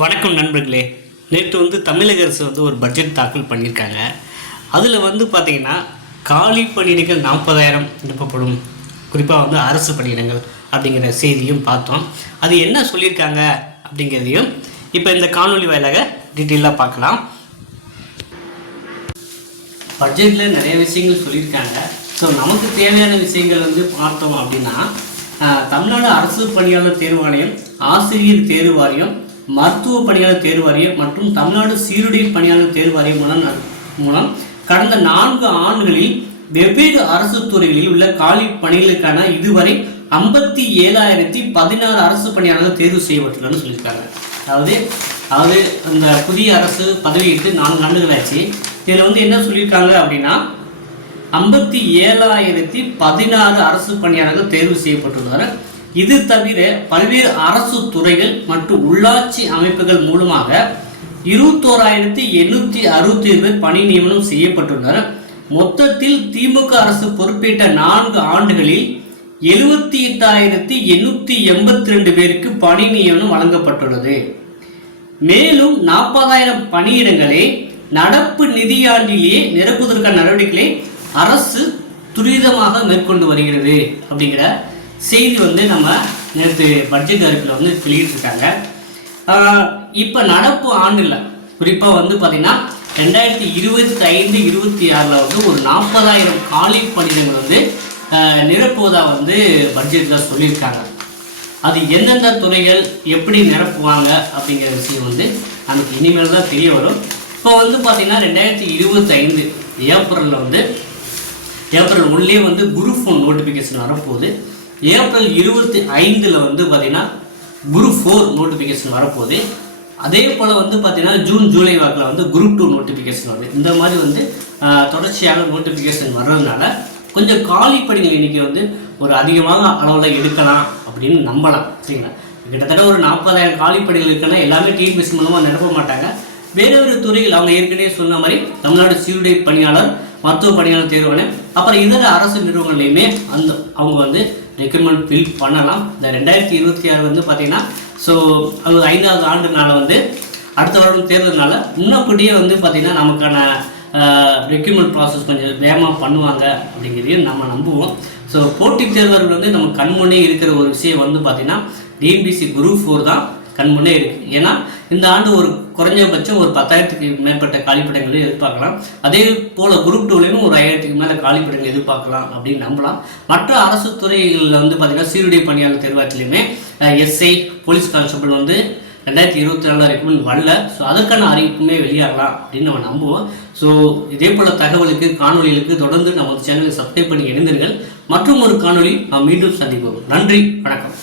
வணக்கம் நண்பர்களே. நேற்று தமிழக அரசு ஒரு பட்ஜெட் தாக்கல் பண்ணியிருக்காங்க. அதில் பார்த்திங்கன்னா காலி பணியிடங்கள் 40,000 நிரப்பப்படும், குறிப்பாக அரசு பணியிடங்கள் அப்படிங்கிற செய்தியும் பார்த்தோம். அது என்ன சொல்லியிருக்காங்க அப்படிங்கிறதையும் இப்போ இந்த காணொலி வாயிலாக டீட்டெயிலாக பார்க்கலாம். பட்ஜெட்டில் நிறைய விஷயங்கள் சொல்லியிருக்காங்க. ஸோ நமக்கு தேவையான விஷயங்கள் பார்த்தோம் அப்படின்னா, தமிழ்நாடு அரசு பணியாளர் தேர்வாணையம், ஆசிரியர் தேர்வு வாரியம், மருத்துவ பணியாளர் தேர்வு வாரியம் மற்றும் தமிழ்நாடு சீருடை பணியாளர் தேர்வு வாரியம் மூலம் கடந்த 4 ஆண்டுகளில் வெவ்வேறு அரசு துறைகளில் உள்ள காலி பணிகளுக்கான இதுவரை 57,016 அரசு பணியாளர்கள் தேர்வு செய்யப்பட்டுள்ளன்னு சொல்லியிருக்காங்க. அதாவது அந்த புதிய அரசு பதவியேற்று 4 ஆண்டுகள் ஆச்சு. இதில் என்ன சொல்லியிருக்காங்க அப்படின்னா 57,016 அரசு பணியாளர்கள் தேர்வு செய்யப்பட்டுள்ளனர். இது தவிர பல்வேறு அரசு துறைகள் மற்றும் உள்ளாட்சி அமைப்புகள் மூலமாக 21,867 பேர் பணி நியமனம் செய்யப்பட்டுள்ளனர். மொத்தத்தில் திமுக அரசு பொறுப்பேற்ற 4 ஆண்டுகளில் 78,882 பேருக்கு பணி நியமனம் வழங்கப்பட்டுள்ளது. மேலும் 40,000 பணியிடங்களை நடப்பு நிதியாண்டிலேயே நிரப்புவதற்கான நடவடிக்கைகளை அரசு துரிதமாக மேற்கொண்டு வருகிறது அப்படிங்கிற செய்தி நம்ம நேற்று பட்ஜெட் அறிக்கையில் வெளியிட்டிருக்காங்க. இப்போ நடப்பு ஆண்டில் குறிப்பாக பார்த்தீங்கன்னா 2025-26 ஒரு 40,000 காலி பணியிடங்கள் நிரப்புவதாக பட்ஜெட்டில் சொல்லியிருக்காங்க. அது எந்தெந்த துறைகள் எப்படி நிரப்புவாங்க அப்படிங்கிற விஷயம் நமக்கு இனிமேல் தான் தெரிய வரும். இப்போ பார்த்தீங்கன்னா 2025 ஏப்ரல் உள்ளே குரூப் 1 நோட்டிஃபிகேஷன் வரப்போகுது. ஏப்ரல் 25 பார்த்தீங்கன்னா குரூப் 4 நோட்டிஃபிகேஷன் வரப்போகுது. அதே போல் பார்த்தீங்கன்னா ஜூன் ஜூலை வாக்கில் குரூப் 2 நோட்டிஃபிகேஷன் வருது. இந்த மாதிரி தொடர்ச்சியாக நோட்டிஃபிகேஷன் வர்றதுனால கொஞ்சம் காலி பணிகள் எண்ணிக்கை ஒரு அதிகமாக அளவில் எடுக்கலாம் அப்படின்னு நம்பலாம். சரிங்களா? கிட்டத்தட்ட ஒரு 40,000 காலி பணிகள் இருக்குன்னா எல்லாமே டிஎன்பிஎஸ்சி மூலமாக நிரப்ப மாட்டாங்க. வேறு துறைகள் அவங்க ஏற்கனவே சொன்ன மாதிரி தமிழ்நாடு சீருடை பணியாளர், மருத்துவ பணியாளர் தேர்வாணையம், அப்புறம் இதர அரசு நிறுவனங்களையுமே அவங்க ரெக்ரூட்மெண்ட் ஃபில் பண்ணலாம். இந்த 2026 பார்த்தீங்கன்னா ஸோ அது 5வது ஆண்டுனால அடுத்த வருடம் தேர்தல்னால முன்னக்கூட்டியே பார்த்தீங்கன்னா நமக்கான ரெக்ரூட்மெண்ட் ப்ராசஸ் கொஞ்சம் வேகமாக பண்ணுவாங்க அப்படிங்கிறதையும் நம்ம நம்புவோம். ஸோ போட்டித் தேர்வர்கள் நம்ம கண்முன்னே இருக்கிற ஒரு விஷயம் பார்த்தீங்கன்னா டிஎன்பிஎஸ்சி குரூப் 4 தான் கண்முன்னே இருக்குது. ஏன்னா இந்த ஆண்டு ஒரு குறைஞ்சபட்சம் ஒரு 10,000க்கு மேற்பட்ட காலிப்படங்களை எதிர்பார்க்கலாம். அதே போல் குரூப் 2லையும் ஒரு 5,000க்கு மேலே காலிப்படங்களை எதிர்பார்க்கலாம் அப்படின்னு நம்பலாம். மற்ற அரசு துறைகளில் பார்த்தீங்கன்னா சீருடை பணியாளர் தேர்வாயத்திலையுமே எஸ்ஐ, போலீஸ் கான்ஸ்டபிள் 2024 ரெக்கமெண்ட் வரல. ஸோ அதற்கான அறிவிப்புமே வெளியாகலாம் அப்படின்னு நம்ம நம்புவோம். ஸோ இதே போல் தகவலுக்கு, காணொலிகளுக்கு தொடர்ந்து நம்ம சேனலை சப்ஸ்கிரைப் பண்ணி இணைந்தீர்கள். மற்றும் ஒரு காணொலி நாம் மீண்டும் சந்திப்போம். நன்றி, வணக்கம்.